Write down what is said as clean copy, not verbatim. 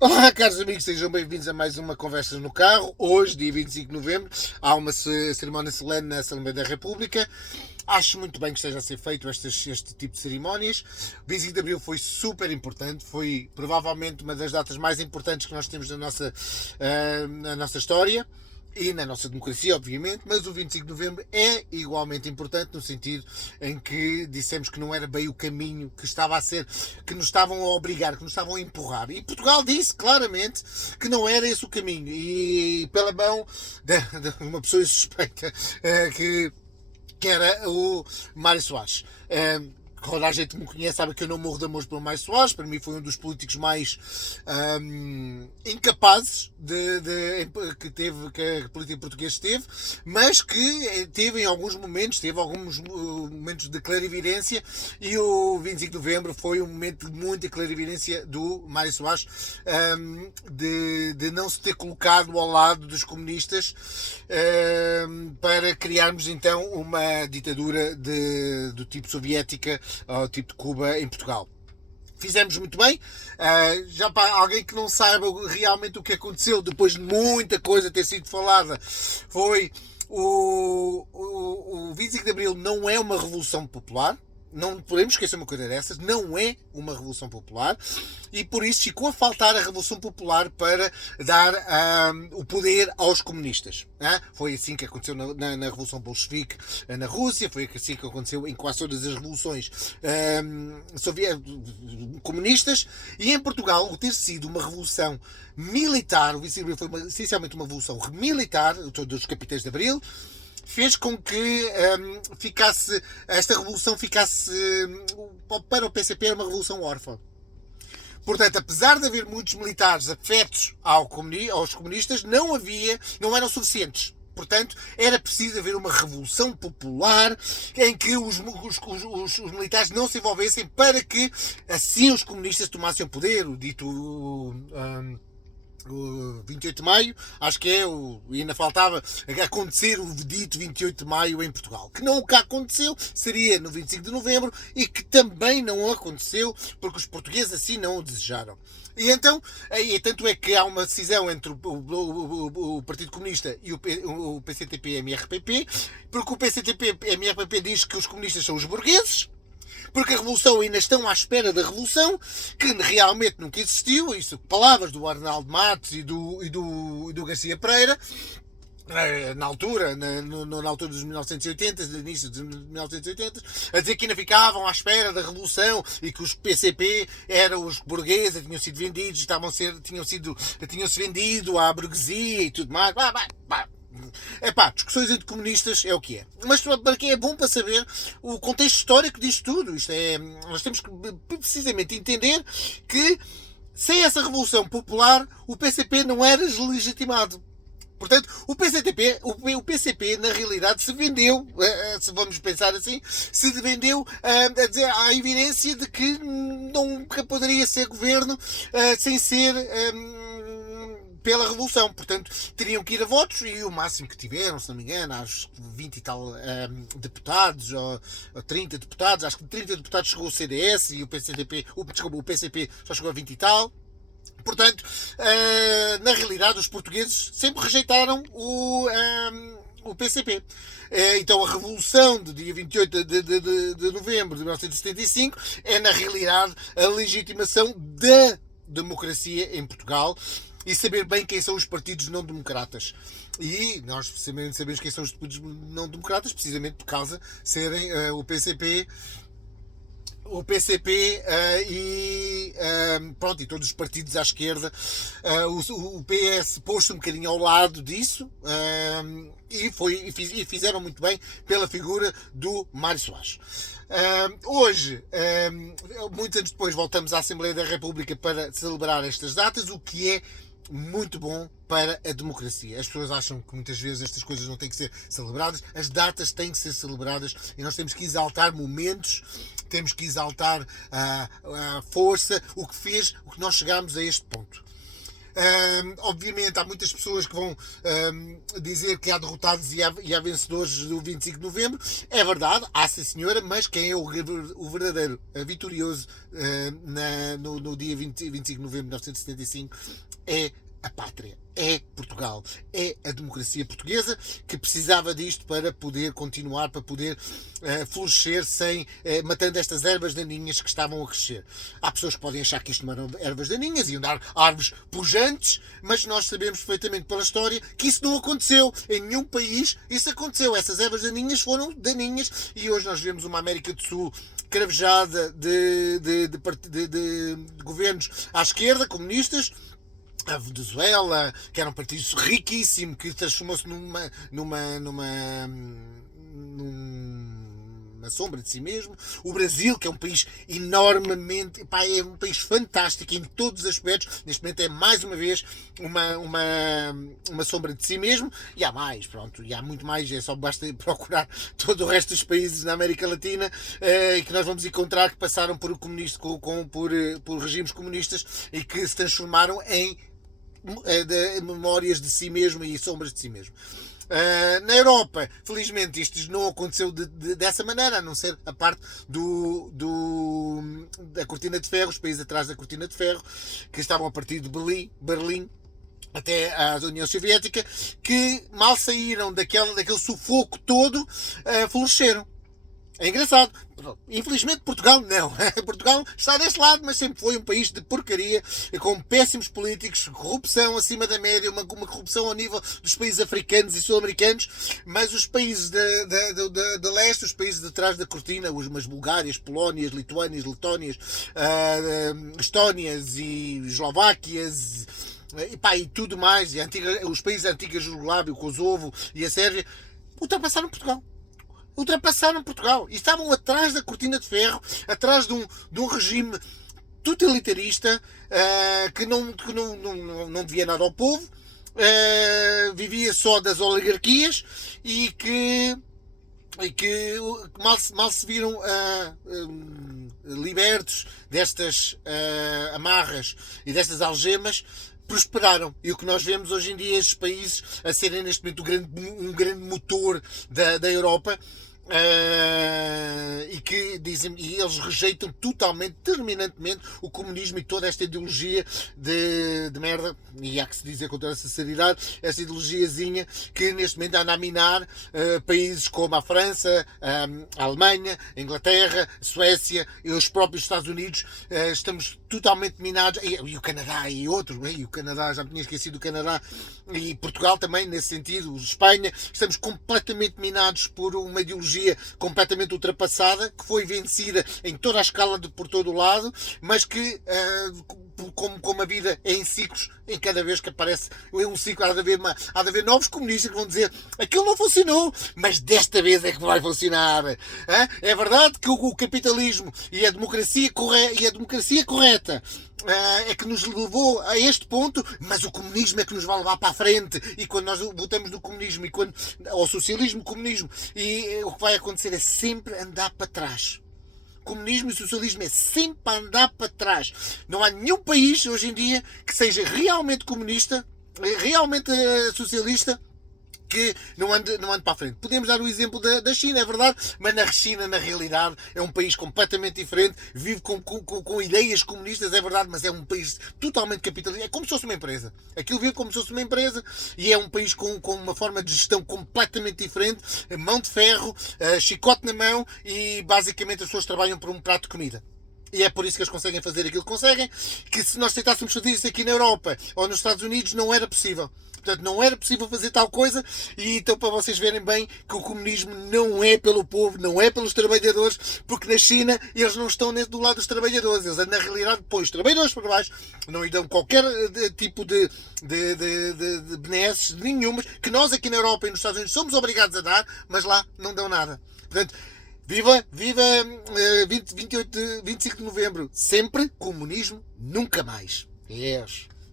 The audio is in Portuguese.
Olá, caros amigos, sejam bem-vindos a mais uma conversa no carro. Hoje, dia 25 de novembro, há uma cerimónia solene na Assembleia da República. Acho muito bem que esteja a ser feito este tipo de cerimónias. O 25 de Abril foi super importante, foi provavelmente uma das datas mais importantes que nós temos na nossa história e na nossa democracia, obviamente, mas o 25 de Novembro é igualmente importante no sentido em que dissemos que não era bem o caminho que estava a ser, que nos estavam a obrigar, que nos estavam a empurrar. E Portugal disse claramente que não era esse o caminho. E pela mão de uma pessoa suspeita que era o Mário Soares. Quando a gente me conhece sabe que eu não morro de amor pelo Mário Soares. Para mim foi um dos políticos mais incapazes que a política portuguesa teve, mas que teve alguns momentos de clarividência, e o 25 de novembro foi um momento de muita clarividência do Mário Soares, de não se ter colocado ao lado dos comunistas, para criarmos então uma ditadura do tipo soviética, ao tipo de Cuba, em Portugal. Fizemos muito bem. Já para alguém que não saiba realmente o que aconteceu, depois de muita coisa ter sido falada, foi o 25 de Abril não é uma revolução popular. Não podemos esquecer uma coisa dessas, não é uma revolução popular, e por isso ficou a faltar a revolução popular para dar o poder aos comunistas. Foi assim que aconteceu na Revolução Bolchevique na Rússia, foi assim que aconteceu em quase todas as revoluções comunistas, e em Portugal, o ter sido uma revolução militar, o 25 de Abril foi essencialmente uma revolução militar, dos capitães de Abril, fez com que esta revolução ficasse, para o PCP, era uma revolução órfã. Portanto, apesar de haver muitos militares afetos aos comunistas, não eram suficientes. Portanto, era preciso haver uma revolução popular em que os militares não se envolvessem, para que assim os comunistas tomassem o poder, o 28 de Maio, acho que ainda faltava acontecer o dito 28 de Maio em Portugal, que não o que aconteceu, seria no 25 de Novembro, e que também não aconteceu porque os portugueses assim não o desejaram. E então, tanto é que há uma decisão entre o Partido Comunista e o PCTP-MRPP, porque o PCTP-MRPP diz que os comunistas são os burgueses, porque a revolução ainda estão à espera da revolução, que realmente nunca existiu. Isso, palavras do Arnaldo Matos e do Garcia Pereira, na altura dos 1980, no início dos 1980, a dizer que ainda ficavam à espera da revolução e que os PCP eram os burgueses, tinham sido vendidos, tinham-se vendido à burguesia e tudo mais. Discussões entre comunistas é o que é. Mas para quem é bom para saber o contexto histórico disto tudo. Nós temos que precisamente entender que sem essa revolução popular o PCP não era legitimado. Portanto, o PCP na realidade se vendeu, se vamos pensar assim, se vendeu à evidência de que nunca poderia ser governo sem ser pela Revolução. Portanto, teriam que ir a votos, e o máximo que tiveram, se não me engano, aos 20 e tal deputados, ou 30 deputados, acho que 30 deputados chegou o CDS, e o PCP só chegou a 20 e tal. Portanto, na realidade, os portugueses sempre rejeitaram o PCP. Então, a Revolução do dia 28 de novembro de 1975 é, na realidade, a legitimação da democracia em Portugal, e saber bem quem são os partidos não-democratas. E nós sabemos quem são os partidos não-democratas, precisamente por causa de serem o PCP e todos os partidos à esquerda. O PS pôs-se um bocadinho ao lado disso, e fizeram muito bem pela figura do Mário Soares. Hoje, muitos anos depois, voltamos à Assembleia da República para celebrar estas datas, o que é muito bom para a democracia. As pessoas acham que muitas vezes estas coisas não têm que ser celebradas. As datas têm que ser celebradas, e nós temos que exaltar momentos, temos que exaltar a força, o que nós chegámos a este ponto. Obviamente há muitas pessoas que vão dizer que há derrotados e há vencedores do 25 de novembro. É verdade, há sim senhora, mas quem é o verdadeiro vitorioso no dia 25 de novembro de 1975 é a pátria, é Portugal, é a democracia portuguesa que precisava disto para poder continuar, para poder florescer sem matando estas ervas daninhas que estavam a crescer. Há pessoas que podem achar que isto não eram ervas daninhas, iam dar árvores pujantes, mas nós sabemos perfeitamente pela história que isso não aconteceu. Em nenhum país isso aconteceu. Essas ervas daninhas foram daninhas e hoje nós vemos uma América do Sul cravejada de governos à esquerda, comunistas, a Venezuela, que era um partido riquíssimo, que transformou-se numa sombra de si mesmo. O Brasil, que é um país enormemente, pá, é um país fantástico em todos os aspectos. Neste momento é mais uma vez uma sombra de si mesmo. E há mais, pronto, e há muito mais. É só basta procurar todo o resto dos países na América Latina que nós vamos encontrar que passaram por regimes comunistas e que se transformaram em memórias de si mesmo e sombras de si mesmo. Na Europa, felizmente, isto não aconteceu dessa maneira, a não ser a parte da cortina de ferro, os países atrás da cortina de ferro, que estavam a partir de Berlim até à União Soviética, que mal saíram daquele sufoco todo, floresceram. É engraçado. Infelizmente Portugal não. Portugal está deste lado, mas sempre foi um país de porcaria, com péssimos políticos, corrupção acima da média, uma corrupção ao nível dos países africanos e sul-americanos, mas os países de leste, os países de trás da cortina, umas Bulgárias, Polónias, Lituânias, Letónias, Estónias e Eslováquias, e tudo mais, os países da antiga Jugoslávia, o Kosovo e a Sérvia, ultrapassaram Portugal. E estavam atrás da cortina de ferro, atrás de um regime totalitarista que não devia nada ao povo, vivia só das oligarquias e que mal se viram libertos destas amarras e destas algemas, prosperaram. E o que nós vemos hoje em dia é estes países a serem neste momento um grande motor da Europa. E eles rejeitam totalmente, terminantemente o comunismo e toda esta ideologia de merda, e há que se dizer com toda a sinceridade, esta ideologiazinha que neste momento anda a minar países como a França, a Alemanha, a Inglaterra, a Suécia e os próprios Estados Unidos. Estamos totalmente minados, e o Canadá e outros, e o Canadá, já me tinha esquecido do Canadá, e Portugal também, nesse sentido, Espanha, estamos completamente minados por uma ideologia completamente ultrapassada, que foi vencida em toda a escala por todo o lado, mas que, como a vida é em ciclos, em cada vez que aparece um ciclo, há de haver novos comunistas que vão dizer aquilo não funcionou, mas desta vez é que vai funcionar. É verdade que o capitalismo e a democracia correta é que nos levou a este ponto, mas o comunismo é que nos vai levar para a frente. E quando nós votamos no comunismo ao socialismo, comunismo, e o que vai acontecer é sempre andar para trás. Comunismo e socialismo é sempre a andar para trás. Não há nenhum país hoje em dia que seja realmente comunista, realmente socialista, que não ande para a frente. Podemos dar o exemplo da China, é verdade, mas na China, na realidade, é um país completamente diferente, vive com ideias comunistas, é verdade, mas é um país totalmente capitalista, é como se fosse uma empresa. Aquilo vive como se fosse uma empresa e é um país com uma forma de gestão completamente diferente, mão de ferro, chicote na mão e basicamente as pessoas trabalham por um prato de comida. E é por isso que eles conseguem fazer aquilo que conseguem, que se nós tentássemos fazer isso aqui na Europa ou nos Estados Unidos não era possível. Portanto, não era possível fazer tal coisa, e então para vocês verem bem que o comunismo não é pelo povo, não é pelos trabalhadores, porque na China eles não estão do lado dos trabalhadores, eles na realidade põem os trabalhadores para baixo, não lhe dão qualquer tipo de benesses nenhumas, que nós aqui na Europa e nos Estados Unidos somos obrigados a dar, mas lá não dão nada. Portanto, viva 25 de novembro, sempre comunismo, nunca mais. Yes.